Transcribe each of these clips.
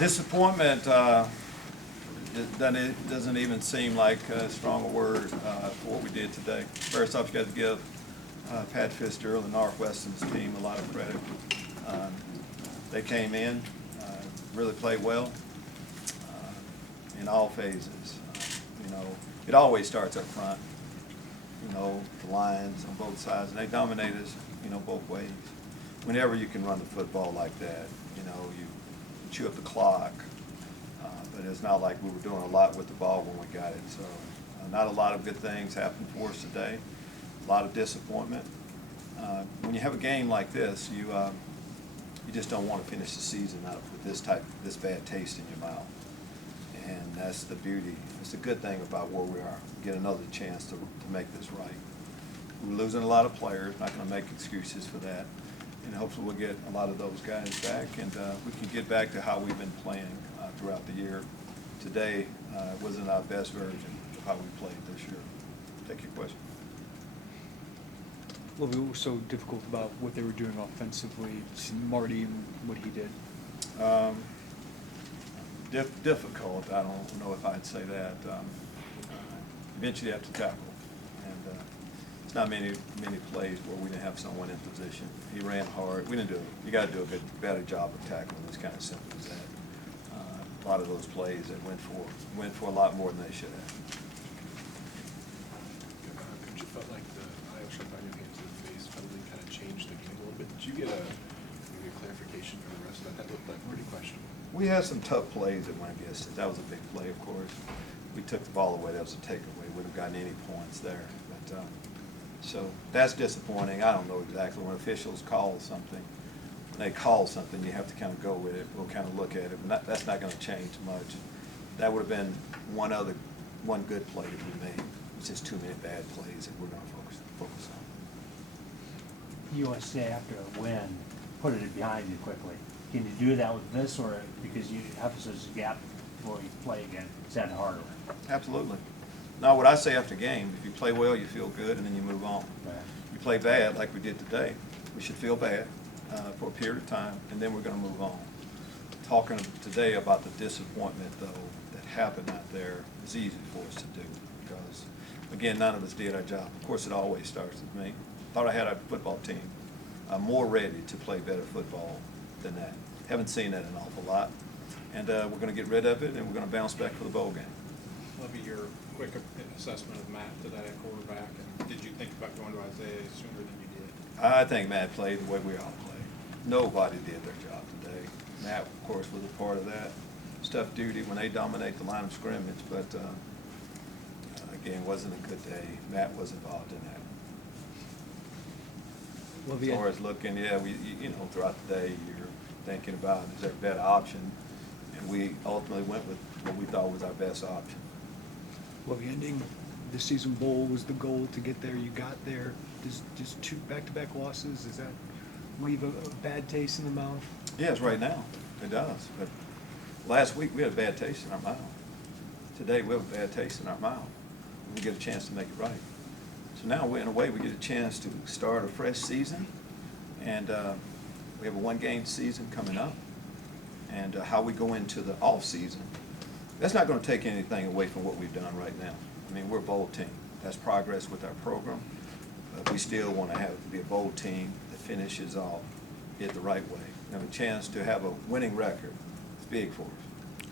Disappointment doesn't even seem like a strong word for what we did today. First off, you got to give Pat Fister and Northwestern's team a lot of credit. They came in, really played well in all phases. It always starts up front. The lines on both sides, and they dominated us, both ways. Whenever you can run the football like that, you chew up the clock. But it's not like we were doing a lot with the ball when we got it. So not a lot of good things happened for us today. A lot of disappointment. When you have a game like this, you just don't want to finish the season out with this bad taste in your mouth. And that's the beauty. It's the good thing about where we are. Get another chance to make this right. We're losing a lot of players. Not going to make excuses for that. And hopefully we'll get a lot of those guys back, and we can get back to how we've been playing throughout the year. Today wasn't our best version of how we played this year. Take your question. What was so difficult about what they were doing offensively, Marty and what he did? Difficult. I don't know if I'd say that. Eventually you have to tackle. And it's not many plays where we didn't have someone in position. He ran hard. We didn't do it. You got to do a better job of tackling. It's kind of simple as that. A lot of those plays that went for a lot more than they should have. Coach, it felt like the Iowa shut down your hands to the face finally kind of changed the game a little bit. Did you get maybe a clarification from the rest of that? That looked like pretty questionable. We had some tough plays that went against us. That was a big play, of course. We took the ball away. That was a takeaway. We wouldn't have gotten any points there. But so that's disappointing. I don't know exactly when officials call something. When they call something, you have to kind of go with it. We'll kind of look at it. But that's not going to change much. That would have been one good play that we made. It's just too many bad plays that we're going to focus on. USA, after a win, put it behind you quickly. Can you do that with this, or because you have such a gap before you play again, is that harder? Absolutely. Now, what I say after game, if you play well, you feel good, and then you move on. Right. You play bad, like we did today, we should feel bad for a period of time, and then we're going to move on. Talking today about the disappointment, though, that happened out there is easy for us to do because, again, none of us did our job. Of course, it always starts with me. Thought I had a football team more ready to play better football than that. Haven't seen that an awful lot. And we're going to get rid of it, and we're going to bounce back for the bowl game. Lovie, your quick assessment of Matt today at quarterback, and did you think about going to Isaiah sooner than you did? I think Matt played the way we all play. Nobody did their job today. Matt, of course, was a part of that. It's tough duty when they dominate the line of scrimmage, but again, wasn't a good day. Matt was involved in that. As far as looking, throughout the day, you're thinking about, is there a better option? And we ultimately went with what we thought was our best option. Well, the ending the season bowl was the goal to get there. You got there. Just 2 back-to-back losses, does that leave a bad taste in the mouth? Yes, right now it does. But last week we had a bad taste in our mouth. Today we have a bad taste in our mouth. We get a chance to make it right. So now, in a way, we get a chance to start a fresh season, and we have a 1-game season coming up. And how we go into the off season, that's not going to take anything away from what we've done right now. I mean, we're a bowl team. That's progress with our program. But we still want to be a bowl team that finishes off it the right way. Have a chance to have a winning record. It's big for us.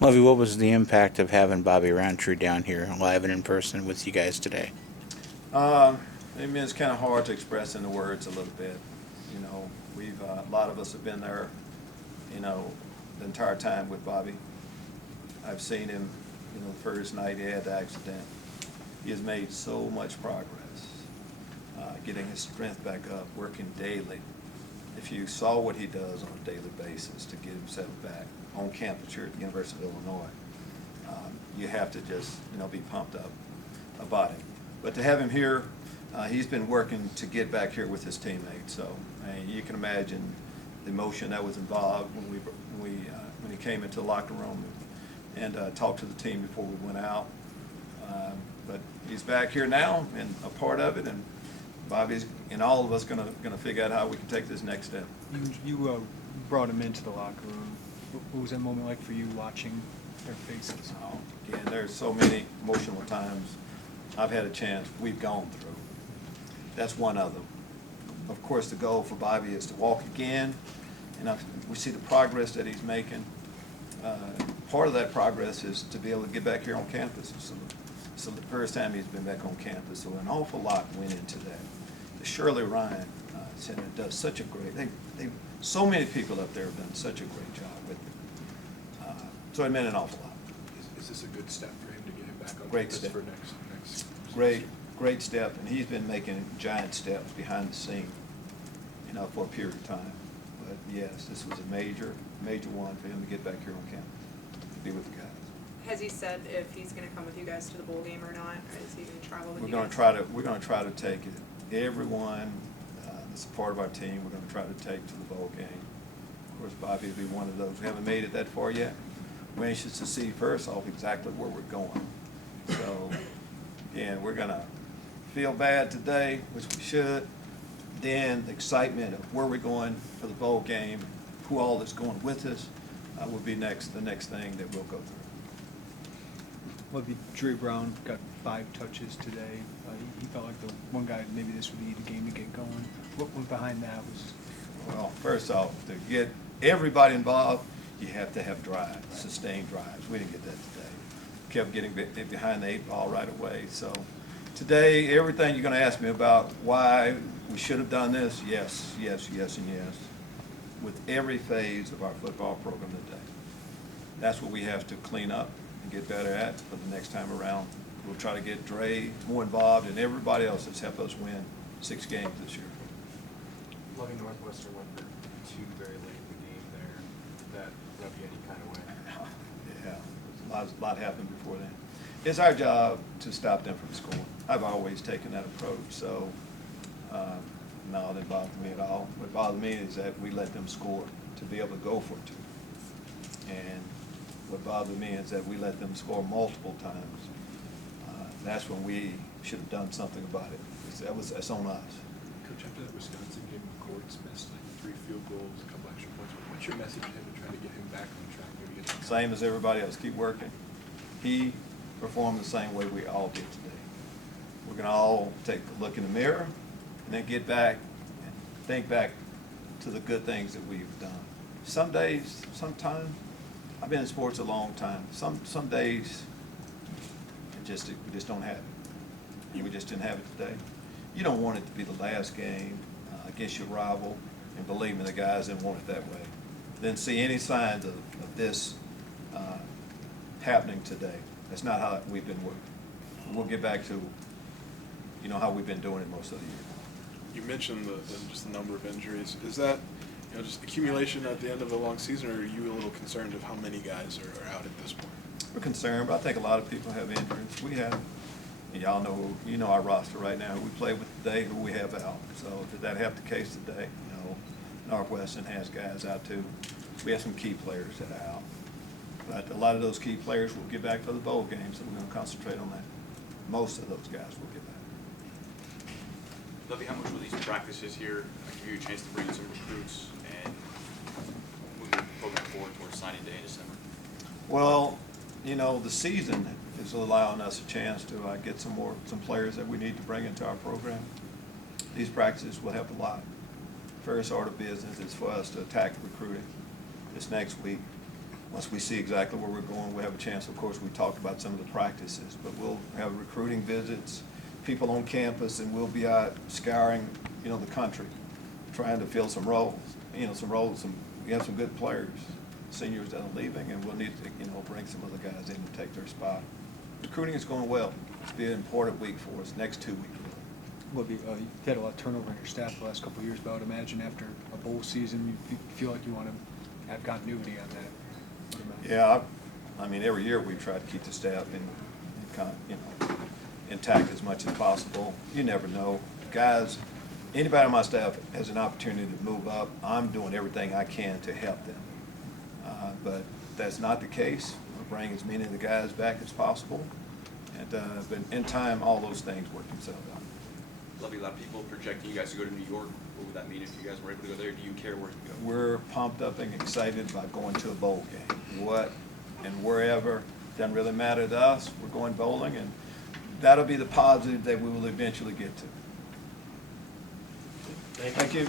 Lovie, what was the impact of having Bobby Roundtree down here live and in person with you guys today? I mean, it's kind of hard to express in the words a little bit. We've a lot of us have been there, the entire time with Bobby. I've seen him, the first night he had the accident. He has made so much progress, getting his strength back up, working daily. If you saw what he does on a daily basis to get himself back on campus here at the University of Illinois, you have to just, be pumped up about him. But to have him here, he's been working to get back here with his teammates. So you can imagine the emotion that was involved when he came into the locker room and talked to the team before we went out. But he's back here now and a part of it, and Bobby's and all of us going to figure out how we can take this next step. You brought him into the locker room. What was that moment like for you watching their faces? Oh, again, there's so many emotional times I've had a chance we've gone through. That's one of them. Of course, the goal for Bobby is to walk again, and we see the progress that he's making. Part of that progress is to be able to get back here on campus. So the first time he's been back on campus, so an awful lot went into that. The Shirley Ryan Center does such a great, so many people up there have done such a great job with it. So it meant an awful lot. Is this a good step for him to get him back on Great campus step. for next? Great step, and he's been making giant steps behind the scene, for a period of time. But yes, this was a major one for him to get back here on campus, to be with the guys. Has he said if he's gonna come with you guys to the bowl game or not, or is he gonna travel with We're you gonna guys? we're gonna try to take it. Everyone that's a part of our team, we're gonna try to take to the bowl game. Of course, Bobby will be one of those. We haven't made it that far yet. We're anxious to see first off exactly where we're going. So, again, we're gonna feel bad today, which we should. Then the excitement of where we're going for the bowl game, who all is going with us, will be the next thing that we'll go through. Lovie, Dre Brown got 5 touches today. He felt like the one guy maybe this would be the game to get going. What was behind that was? Well, first off, to get everybody involved, you have to have drives, sustained drives. We didn't get that today. Kept getting behind the 8 ball right away. So today, everything you're going to ask me about why we should have done this, yes, and yes, with every phase of our football program today. That's what we have to clean up and get better at for the next time around. We'll try to get Dre more involved and everybody else that's helped us win 6 games this year. Loving Northwestern went for 2 very late in the game there. Did that rub you any kind of way? Yeah, a lot happened before then. It's our job to stop them from scoring. I've always taken that approach, so no, it didn't bother me at all. What bothered me is that we let them score to be able to go for 2. And what bothered me is that we let them score multiple times. That's when we should have done something about it. That's on us. Coach, after that Wisconsin game, McCourt's missed like 3 field goals, a couple extra points. What's your message to him to try to get him back on track? Maybe get Same as everybody else, keep working. He performed the same way we all did today. We're gonna all take a look in the mirror and then get back and think back to the good things that we've done. Some days, sometimes, I've been in sports a long time. Some days, we just don't have it. We just didn't have it today. You don't want it to be the last game against your rival, and believe me, the guys didn't want it that way. Didn't see any signs of this happening today. That's not how we've been working. We'll get back to, how we've been doing it most of the year. You mentioned just the number of injuries. Is that just accumulation at the end of a long season, or are you a little concerned of how many guys are out at this point? We're concerned, but I think a lot of people have injuries. We have, and y'all know, our roster right now, who we play with today, who we have out. So did that have the case today? No. Northwestern has guys out too. We have some key players that are out. But a lot of those key players will get back for the bowl game, so we're going to concentrate on that. Most of those guys will get back. Lovie, how much will these practices here give you a chance to bring in some recruits and move your program forward towards signing day in December? Well, the season is allowing us a chance to get some players that we need to bring into our program. These practices will help a lot. First order of business is for us to attack recruiting this next week. Once we see exactly where we're going, we'll have a chance. Of course, we talked about some of the practices, but we'll have recruiting visits, people on campus, and we'll be out scouring, the country, trying to fill some roles. We have some good players, seniors that are leaving, and we'll need to, bring some other guys in to take their spot. Recruiting is going well. It's been an important week for us, next 2 weeks. Lovie, you've had a lot of turnover in your staff the last couple of years, but I would imagine after a bowl season, you feel like you want to have continuity on that. Yeah, every year we try to keep the staff intact as much as possible. You never know. Guys, anybody on my staff has an opportunity to move up. I'm doing everything I can to help them. But that's not the case. We'll bring as many of the guys back as possible. And but in time, all those things work themselves out. Lovie, a lot of people projecting you guys to go to New York. what would that mean if you guys were able to go there? Do you care where you go? We're pumped up and excited about going to a bowl game. What and wherever, doesn't really matter to us. We're going bowling, and that'll be the positive that we will eventually get to. Thank you.